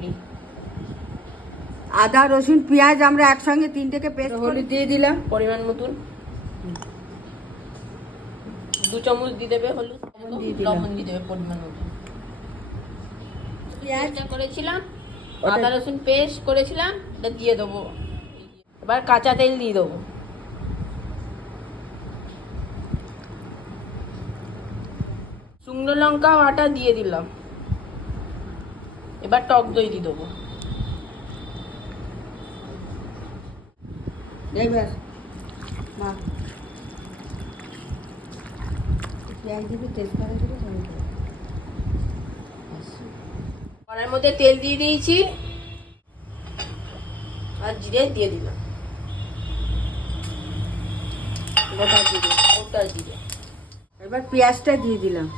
Ready. আদা রসুন পেঁয়াজ আমরা একসঙ্গে তিনটেকে পেস্ট করে হলুদ দিয়ে দিলাম পরিমাণ মতন, 2 চামচ দিয়ে দেবে হলুদ, লবণ দিয়ে দেবে পরিমাণ মতন। পেঁয়াজটা করেছিলাম, আদা রসুন পেস্ট করেছিলাম, এটা দিয়ে দেবো। এবার কাঁচা তেল দিয়ে দেবো। শুকনো লঙ্কা বাটা দিয়ে দিলাম। এবার টক দই দিয়ে দেবো। এইবার মা পেঁয়াজ দিবি, তেজপাতা দিবি, কড়াইয়ের মধ্যে তেল দিয়ে দিয়েছি আর জিরে দিয়ে দিলাম, গোটা জিরে। এবার পেঁয়াজটা দিয়ে দিলাম।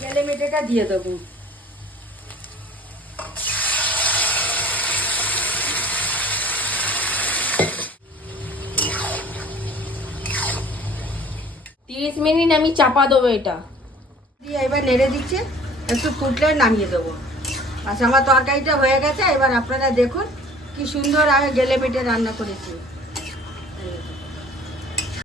গেলে মেটেটা দিয়ে দেবো। 30 মিনিট আমি চাপা দেবো এটা দিয়ে। এবার নেড়ে দিচ্ছে, একটু ফুটলে নামিয়ে দেবো। আচ্ছা, আমার তরকারিটা হয়ে গেছে। এবার আপনারা দেখুন কি সুন্দর আগে গেলে মেটে রান্না করেছি।